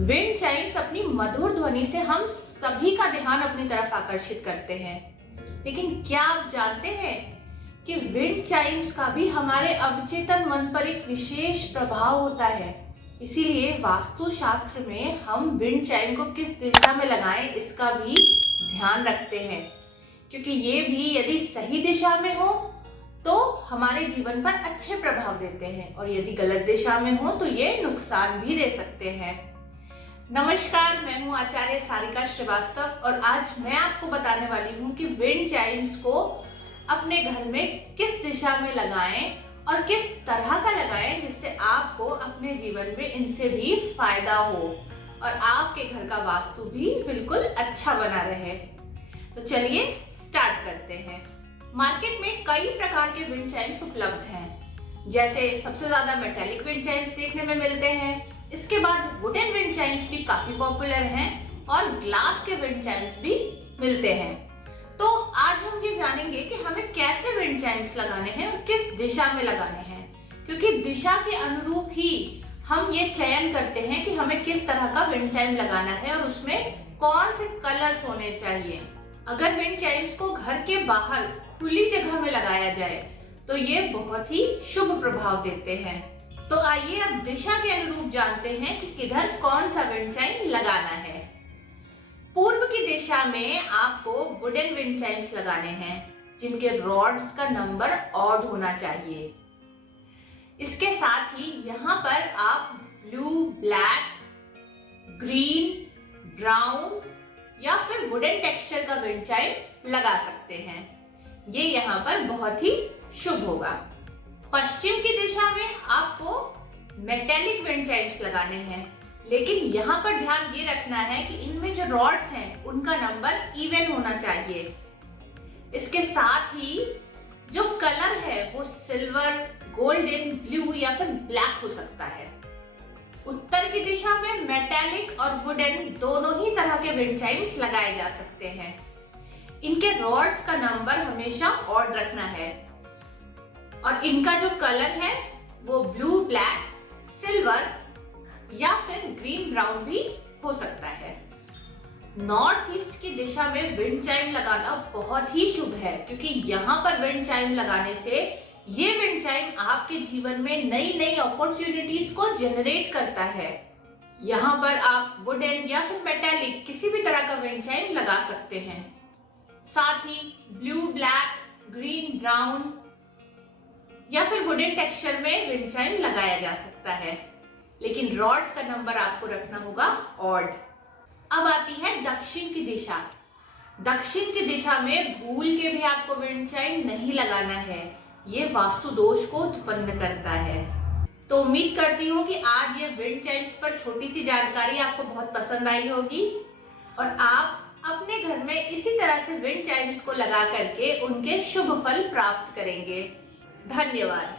Wind Chimes अपनी मधुर ध्वनि से हम सभी का ध्यान अपनी तरफ आकर्षित करते हैं। लेकिन क्या आप जानते हैं कि विंड चाइम्स का भी हमारे अवचेतन मन पर एक विशेष प्रभाव होता है। इसीलिए वास्तुशास्त्र में हम विंड चाइम को किस दिशा में लगाएं इसका भी ध्यान रखते हैं, क्योंकि ये भी यदि सही दिशा में हो तो हमारे जीवन पर अच्छे प्रभाव देते हैं और यदि गलत दिशा में हो तो ये नुकसान भी दे सकते हैं। नमस्कार, मैं हूं आचार्य सारिका श्रीवास्तव और आज मैं आपको बताने वाली हूं कि विंड चाइम्स को अपने घर में किस दिशा में लगाएं और किस तरह का लगाएं जिससे आपको अपने जीवन में इनसे भी फायदा हो और आपके घर का वास्तु भी बिल्कुल अच्छा बना रहे। तो चलिए स्टार्ट करते हैं। मार्केट में कई प्रकार के विंड चाइम्स उपलब्ध हैं, जैसे सबसे ज्यादा मेटालिक विंड चाइम्स देखने में मिलते हैं। इसके बाद वुडन विंड चाइम्स भी काफी पॉपुलर हैं और ग्लास के विंड चाइम्स भी मिलते हैं। तो आज हम ये जानेंगे कि हमें कैसे विंड चाइम्स लगाने हैं और किस दिशा में लगाने हैं, क्योंकि दिशा के अनुरूप ही हम ये चयन करते हैं कि हमें किस तरह का विंड चाइम लगाना है और उसमें कौन से कलर्स होने चाहिए। अगर विंड चाइम्स को घर के बाहर खुली जगह में लगाया जाए तो ये बहुत ही शुभ प्रभाव देते हैं। तो आइए अब दिशा के अनुरूप जानते हैं कि किधर कौन सा विंड चाइम लगाना है। पूर्व की दिशा में आपको वुडन विंड चाइम्स लगाने हैं, जिनके रॉड्स का नंबर ऑड होना चाहिए। इसके साथ ही यहाँ पर आप ब्लू, ब्लैक, ग्रीन, ब्राउन या फिर वुडन टेक्सचर का विंड चाइम लगा सकते हैं। ये यहाँ पर बहुत ही शुभ होगा। पश्चिम की दिशा में आपको मेटालिक विंड चाइम्स लगाने हैं, लेकिन यहाँ पर ध्यान ये रखना है कि इनमें जो रॉड्स हैं उनका नंबर इवन होना चाहिए। इसके साथ ही जो कलर है वो सिल्वर, गोल्डन, ब्लू या फिर ब्लैक हो सकता है। उत्तर की दिशा में मेटालिक और वुडन दोनों ही तरह के विंड चाइम्स लगाए जा सकते हैं। इनके रॉड्स का नंबर हमेशा ऑड रखना है और इनका जो कलर है वो ब्लू, ब्लैक, सिल्वर या फिर ग्रीन ब्राउन भी हो सकता है। नॉर्थ ईस्ट की दिशा में विंड चाइम लगाना बहुत ही शुभ है, क्योंकि यहाँ पर विंड चाइम लगाने से ये विंड चाइम आपके जीवन में नई नई अपॉर्चुनिटीज को जनरेट करता है। यहाँ पर आप वुडन या फिर मेटालिक किसी भी तरह का विंड चाइम लगा सकते हैं। साथ ही ब्लू, ब्लैक, ग्रीन, ब्राउन या फिर वुडन टेक्सचर में विंड चाइम लगाया जा सकता है, लेकिन रॉड्स का नंबर आपको रखना होगा ऑड। अब आती है दक्षिण की दिशा। दक्षिण की दिशा में भूल के भी आपको विंड चाइम नहीं लगाना है, ये वास्तु दोष को उत्पन्न करता है। तो उम्मीद करती हूँ कि आज ये विंड चाइम्स पर छोटी सी जानकारी आपको बहुत पसंद आई होगी और आप अपने घर में इसी तरह से विंड चाइम्स को लगा करके उनके शुभ फल प्राप्त करेंगे। धन्यवाद।